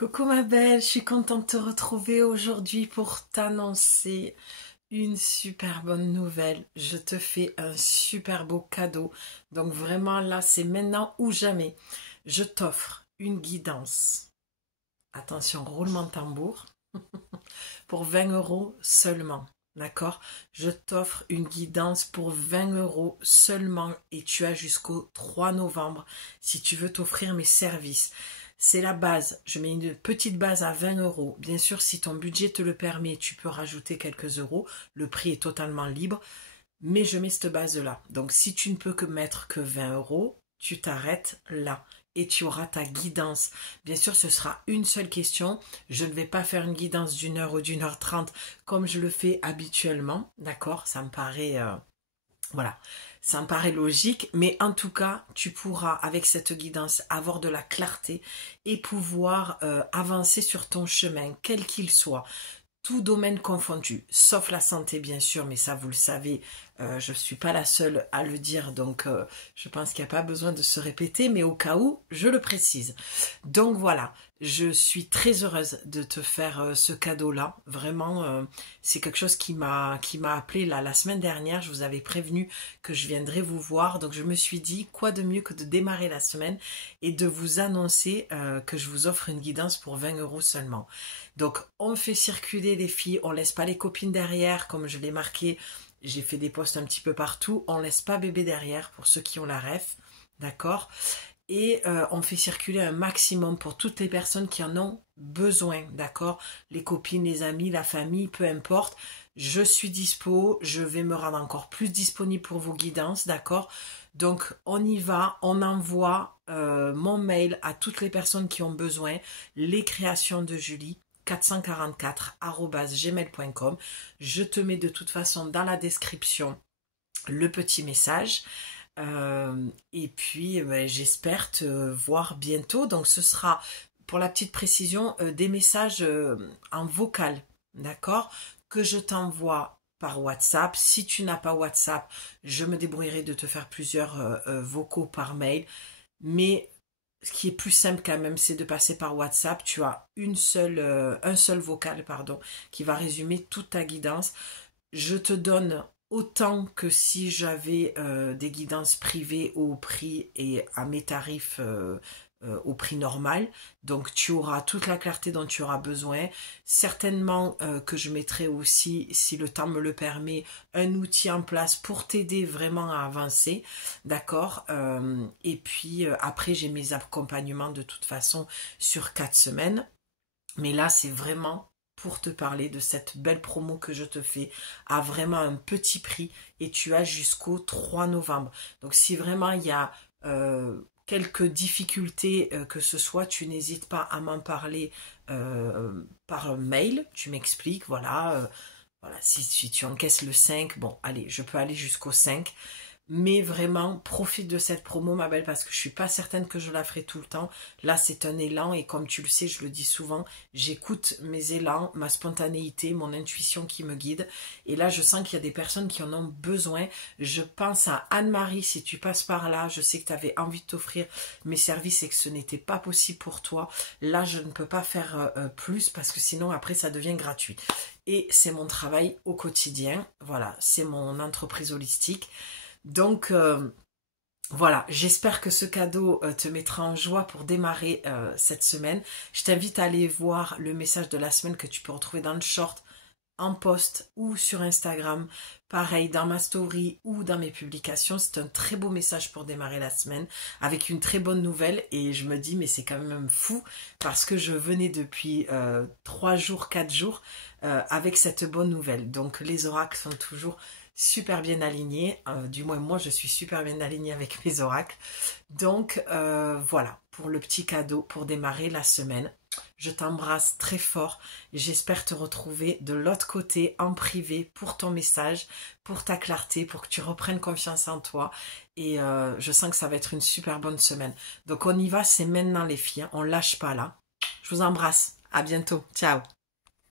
Coucou ma belle, je suis contente de te retrouver aujourd'hui pour t'annoncer une super bonne nouvelle. Je te fais un super beau cadeau. Donc vraiment là, c'est maintenant ou jamais. Je t'offre une guidance. Attention, roulement de tambour. Pour 20 euros seulement. D'accord? Je t'offre une guidance pour 20 euros seulement et tu as jusqu'au 3 novembre si tu veux t'offrir mes services. C'est la base. Je mets une petite base à 20 euros. Bien sûr, si ton budget te le permet, tu peux rajouter quelques euros. Le prix est totalement libre. Mais je mets cette base-là. Donc, si tu ne peux que mettre que 20 euros, tu t'arrêtes là. Et tu auras ta guidance. Bien sûr, ce sera une seule question. Je ne vais pas faire une guidance d'une heure ou d'une heure trente comme je le fais habituellement. D'accord? Ça me paraît voilà, ça me paraît logique, mais en tout cas, tu pourras, avec cette guidance, avoir de la clarté et pouvoir avancer sur ton chemin, quel qu'il soit, tout domaine confondu, sauf la santé bien sûr, mais ça vous le savez, je ne suis pas la seule à le dire, donc je pense qu'il n'y a pas besoin de se répéter, mais au cas où, je le précise. Donc voilà, je suis très heureuse de te faire ce cadeau-là. Vraiment, c'est quelque chose qui m'a appelé là, la semaine dernière. Je vous avais prévenu que je viendrais vous voir, donc je me suis dit quoi de mieux que de démarrer la semaine et de vous annoncer que je vous offre une guidance pour 20 euros seulement. Donc on fait circuler les filles, on laisse pas les copines derrière, comme je l'ai marqué. J'ai fait des posts un petit peu partout. On laisse pas bébé derrière pour ceux qui ont la ref, d'accord? Et on fait circuler un maximum pour toutes les personnes qui en ont besoin, d'accord? Les copines, les amis, la famille, peu importe. Je suis dispo, je vais me rendre encore plus disponible pour vos guidances, d'accord? Donc on y va, on envoie mon mail à toutes les personnes qui ont besoin, les créations de Julie. 444@gmail.com. Je te mets de toute façon dans la description le petit message. Et puis j'espère te voir bientôt. Donc ce sera, pour la petite précision, des messages en vocal, d'accord? Que je t'envoie par WhatsApp. Si tu n'as pas WhatsApp, je me débrouillerai de te faire plusieurs vocaux par mail. Mais ce qui est plus simple quand même, c'est de passer par WhatsApp. Tu as un seul vocal, pardon, qui va résumer toute ta guidance. Je te donne autant que si j'avais des guidances privées au prix et à mes tarifs au prix normal. Donc tu auras toute la clarté dont tu auras besoin. Certainement que je mettrai aussi, si le temps me le permet, un outil en place pour t'aider vraiment à avancer. D'accord. Et puis après, j'ai mes accompagnements de toute façon sur 4 semaines. Mais là, c'est vraiment pour te parler de cette belle promo que je te fais à vraiment un petit prix et tu as jusqu'au 3 novembre. Donc si vraiment il y a quelques difficultés que ce soit, tu n'hésites pas à m'en parler par mail, tu m'expliques, voilà. Voilà, si tu encaisses le 5, bon, allez, je peux aller jusqu'au 5. Mais vraiment, profite de cette promo, ma belle, parce que je suis pas certaine que je la ferai tout le temps. Là, c'est un élan et comme tu le sais, je le dis souvent, j'écoute mes élans, ma spontanéité, mon intuition qui me guide. Et là, je sens qu'il y a des personnes qui en ont besoin. Je pense à Anne-Marie, si tu passes par là, je sais que tu avais envie de t'offrir mes services et que ce n'était pas possible pour toi. Là, je ne peux pas faire plus parce que sinon, après, ça devient gratuit. Et c'est mon travail au quotidien. Voilà, c'est mon entreprise holistique. Donc voilà, j'espère que ce cadeau te mettra en joie pour démarrer cette semaine. Je t'invite à aller voir le message de la semaine que tu peux retrouver dans le short, en post ou sur Instagram. Pareil, dans ma story ou dans mes publications. C'est un très beau message pour démarrer la semaine avec une très bonne nouvelle. Et je me dis, mais c'est quand même fou parce que je venais depuis 3 jours, 4 jours avec cette bonne nouvelle. Donc les oracles sont toujours super bien alignés. Du moins, moi, je suis super bien alignée avec mes oracles. Donc voilà, pour le petit cadeau pour démarrer la semaine. Je t'embrasse très fort. J'espère te retrouver de l'autre côté en privé pour ton message, pour ta clarté, pour que tu reprennes confiance en toi. Et je sens que ça va être une super bonne semaine. Donc on y va, c'est maintenant les filles. Hein. On lâche pas là. Je vous embrasse. À bientôt. Ciao.